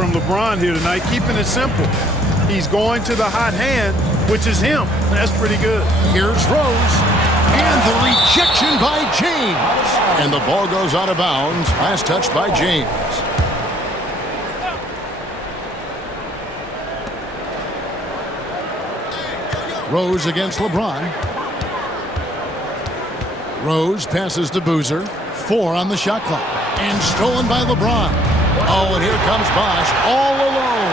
from LeBron here tonight, keeping it simple. He's going to the hot hand, which is him. That's pretty good. Here's Rose. And the rejection by James. And the ball goes out of bounds. Last touch by James. Rose against LeBron. Rose passes to Boozer. 4 on the shot clock. And stolen by LeBron. Oh, and here comes Bosh all alone.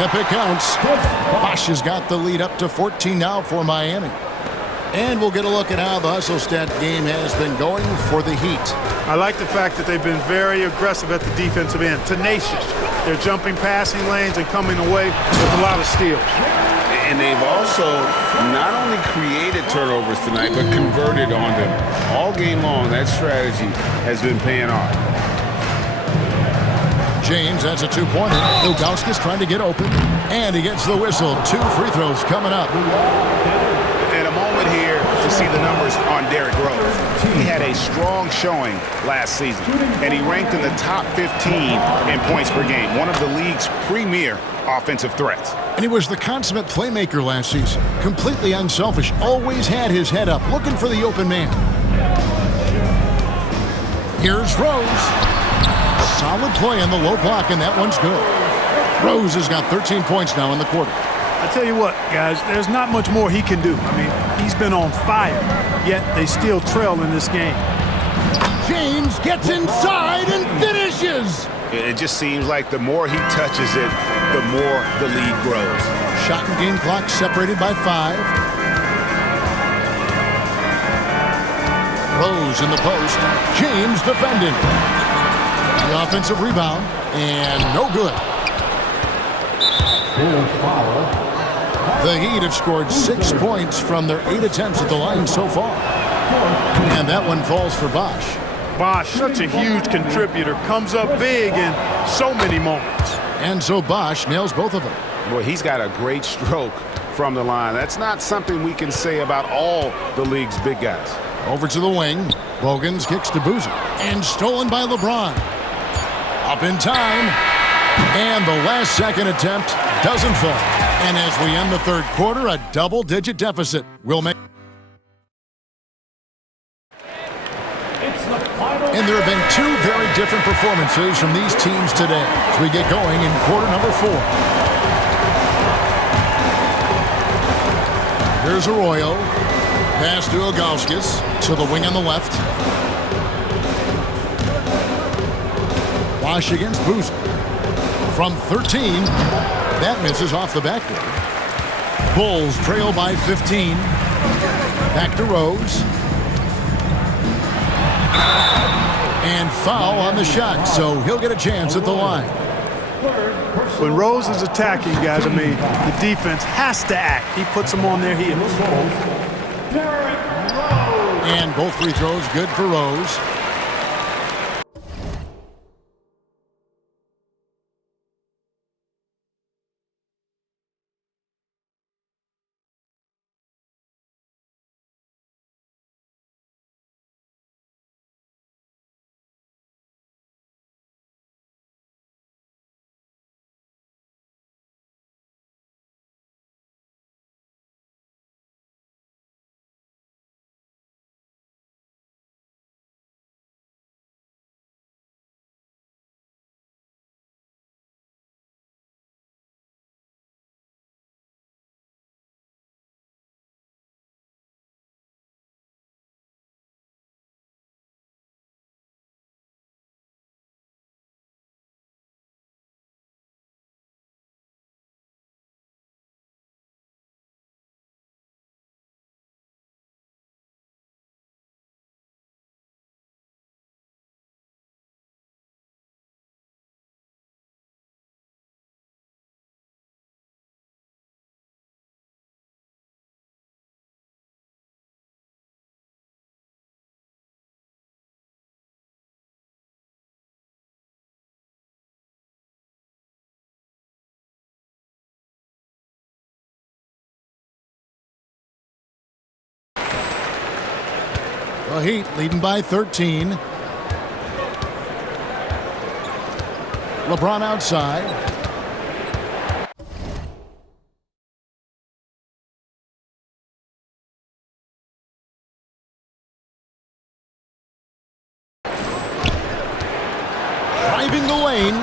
Yep, it counts. Bosh has got the lead up to 14 now for Miami. And we'll get a look at how the hustle stat game has been going for the Heat. I like the fact that they've been very aggressive at the defensive end, tenacious. They're jumping passing lanes and coming away with a lot of steals. And they've also not only created turnovers tonight, but converted on them. All game long, that strategy has been paying off. James has a 2-pointer. Ilgauskas trying to get open. And he gets the whistle. 2 free throws coming up. And a moment here to see the numbers on Derrick Rose. He had a strong showing last season, and he ranked in the top 15 in points per game, one of the league's premier offensive threats. And he was the consummate playmaker last season. Completely unselfish. Always had his head up, looking for the open man. Here's Rose. Solid play on the low block, and that one's good. Rose has got 13 points now in the quarter. I tell you what, guys, there's not much more he can do. I mean, he's been on fire, yet they still trail in this game. James gets inside and finishes. It just seems like the more he touches it, the more the lead grows. Shot and game clock separated by 5. Rose in the post. James defending. The offensive rebound, and no good. The Heat have scored 6 points from their 8 attempts at the line so far. And that one falls for Bosh. Bosh, such a huge contributor, comes up big in so many moments. And so Bosh nails both of them. Boy, he's got a great stroke from the line. That's not something we can say about all the league's big guys. Over to the wing. Bogans kicks to Boozer. And stolen by LeBron. Up in time. And the last second attempt doesn't fall. And as we end the third quarter, a double-digit deficit will make. And there have been 2 very different performances from these teams today as we get going in quarter number 4. Here's Arroyo. Pass to Ilgauskas to the wing on the left. Bosh against Boozer. From 13, that misses off the backboard. Bulls trail by 15. Back to Rose. And foul on the shot, so he'll get a chance at the line. When Rose is attacking, guys, I mean, the defense has to act. He puts them on their heels. And both free throws good for Rose. The Heat leading by 13. LeBron outside. Driving the lane.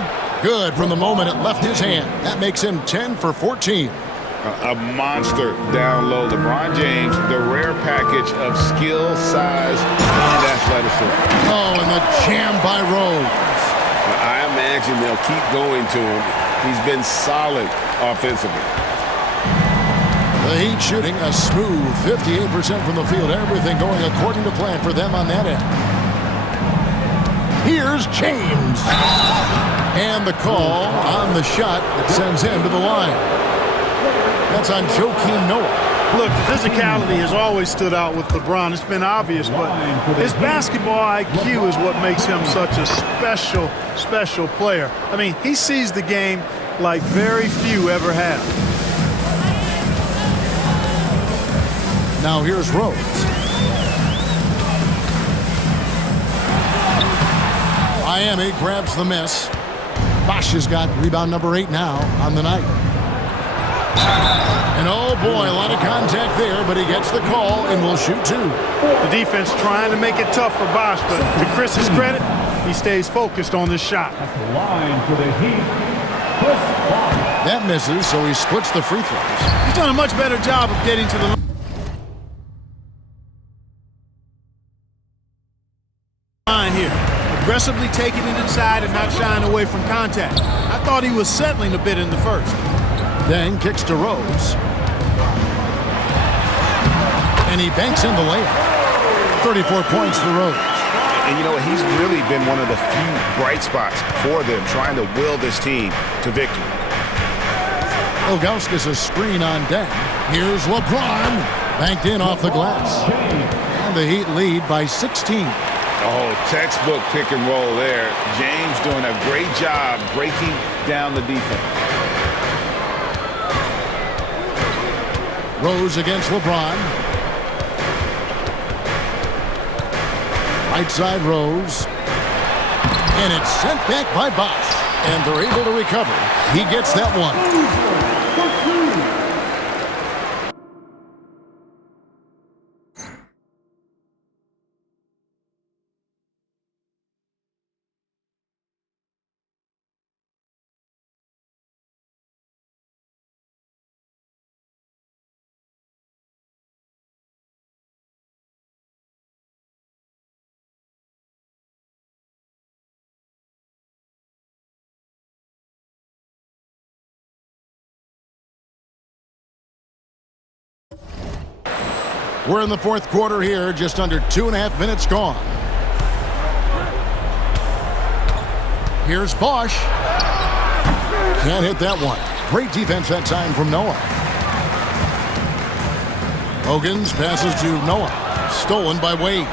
Good from the moment it left his hand. That makes him 10 for 14. A monster down low. LeBron James, the rare package of skill, size, and athleticism. Oh, and the jam by Rose. I imagine they'll keep going to him. He's been solid offensively. The Heat shooting a smooth 58% from the field. Everything going according to plan for them on that end. Here's James. And the call on the shot that sends him to the line. That's on Joakim Noah. Look, the physicality has always stood out with LeBron. It's been obvious, but his basketball IQ is what makes him such a special player. I mean, he sees the game like very few ever have. Now here's Rose. Miami grabs the miss. Bosh has got rebound number 8 now on the night. And oh boy, a lot of contact there, but he gets the call and will shoot 2. The defense trying to make it tough for Bosh, but to Chris's credit, he stays focused on this shot. At the line for the Heat, Chris Bosh. That misses, so he splits the free throws. He's done a much better job of getting to the line here. Aggressively taking it inside and not shying away from contact. I thought he was settling a bit in the first. Then kicks to Rose. And he banks in the layup. 34 points for Rose. And you know what? He's really been one of the few bright spots for them, trying to will this team to victory. Ilgauskas a screen on deck. Here's LeBron. Banked in off the glass. And the Heat lead by 16. Oh, textbook pick and roll there. James doing a great job breaking down the defense. Rose against LeBron. Right side Rose. And it's sent back by Bosh. And they're able to recover. He gets that one. We're in the fourth quarter here, just under 2.5 minutes gone. Here's Bosh. Can't hit that one. Great defense that time from Noah. Hogans passes to Noah. Stolen by Wade.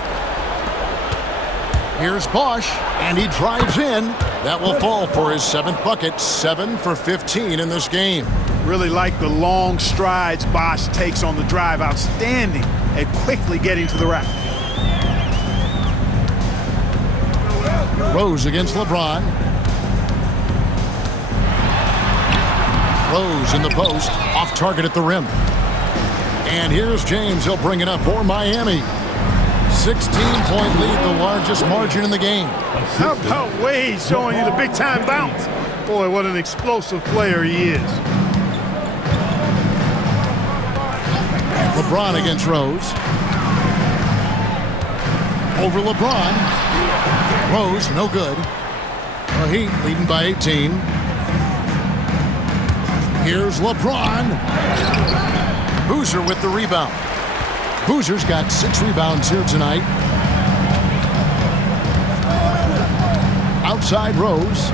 Here's Bosh, and he drives in. That will fall for his 7th bucket. 7 for 15 in this game. Really like the long strides Bosh takes on the drive. Outstanding at quickly getting to the rack. Rose against LeBron. Rose in the post, off target at the rim. And here's James. He'll bring it up for Miami. 16-point lead, the largest margin in the game. How about Wade showing you the big-time bounce? Boy, what an explosive player he is. LeBron against Rose. Over LeBron. Rose, no good. The Heat leading by 18. Here's LeBron. Boozer with the rebound. Boozer's got 6 rebounds here tonight. Outside Rose.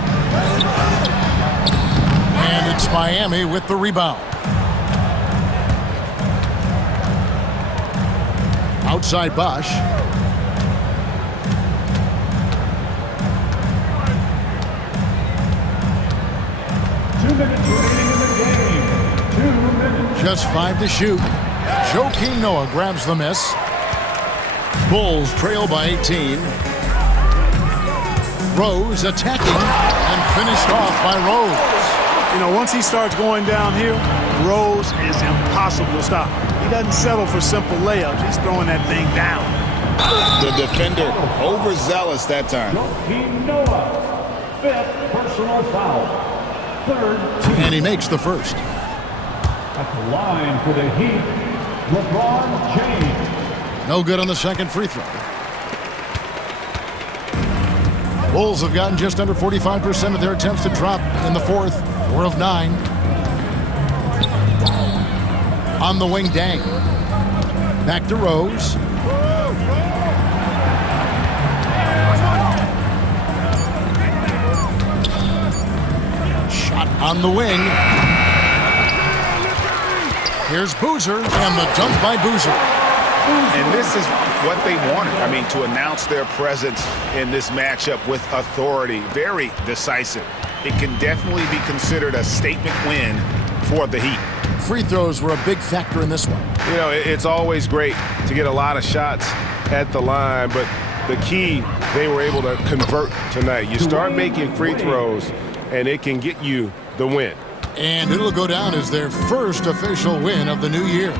And it's Miami with the rebound. Outside Bosh. Just 5 to shoot. Joakim Noah grabs the miss. Bulls trail by 18. Rose attacking and finished off by Rose. You know, once he starts going downhill, Rose is impossible to stop. He doesn't settle for simple layups. He's throwing that thing down. The defender overzealous that time. Joakim Noah, 5th personal foul. 3rd team. And he makes the first. At the line for the Heat, LeBron James. No good on the second free throw. Bulls have gotten just under 45% of their attempts to drop in the fourth. 4 of 9. On the wing, Dang. Back to Rose. Shot on the wing. Here's Boozer, and the dunk by Boozer. And this is what they wanted. I mean, to announce their presence in this matchup with authority. Very decisive. It can definitely be considered a statement win for the Heat. Free throws were a big factor in this one. You know, it's always great to get a lot of shots at the line, but the key, they were able to convert tonight. You start making free throws, and it can get you the win. And it'll go down as their first official win of the new year.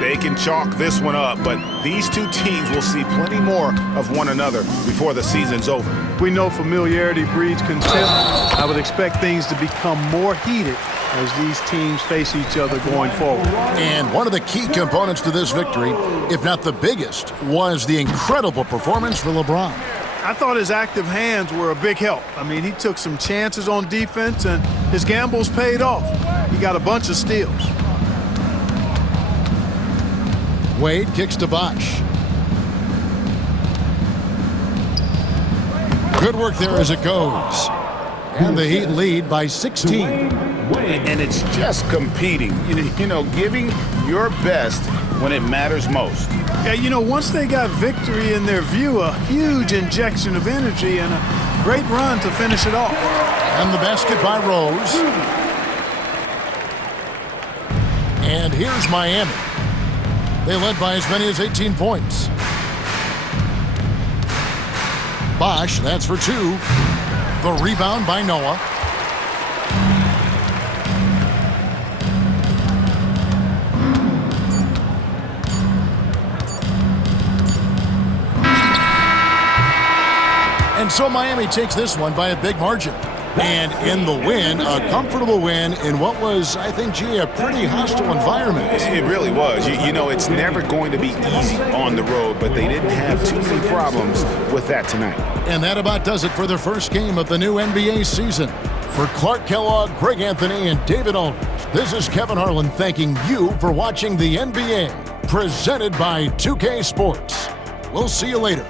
They can chalk this one up, but these two teams will see plenty more of one another before the season's over. We know familiarity breeds contempt. I would expect things to become more heated as these teams face each other going forward. And one of the key components to this victory, if not the biggest, was the incredible performance for LeBron. I thought his active hands were a big help. I mean, he took some chances on defense, and his gambles paid off. He got a bunch of steals. Wade kicks to Bosh. Good work there as it goes. And the Heat lead by 16. And it's just competing, you know, giving your best when it matters most. Yeah, you know, once they got victory in their view, a huge injection of energy and a great run to finish it off. And the basket by Rose. And here's Miami. They led by as many as 18 points. Bosh, that's for 2. The rebound by Noah. And so Miami takes this one by a big margin. And in the win, a comfortable win in what was, I think, gee, a pretty hostile environment. It really was. You know, it's never going to be easy on the road, but they didn't have too many problems with that tonight. And that about does it for the first game of the new NBA season. For Clark Kellogg, Greg Anthony, and David Aldridge, this is Kevin Harlan thanking you for watching the NBA, presented by 2K Sports. We'll see you later.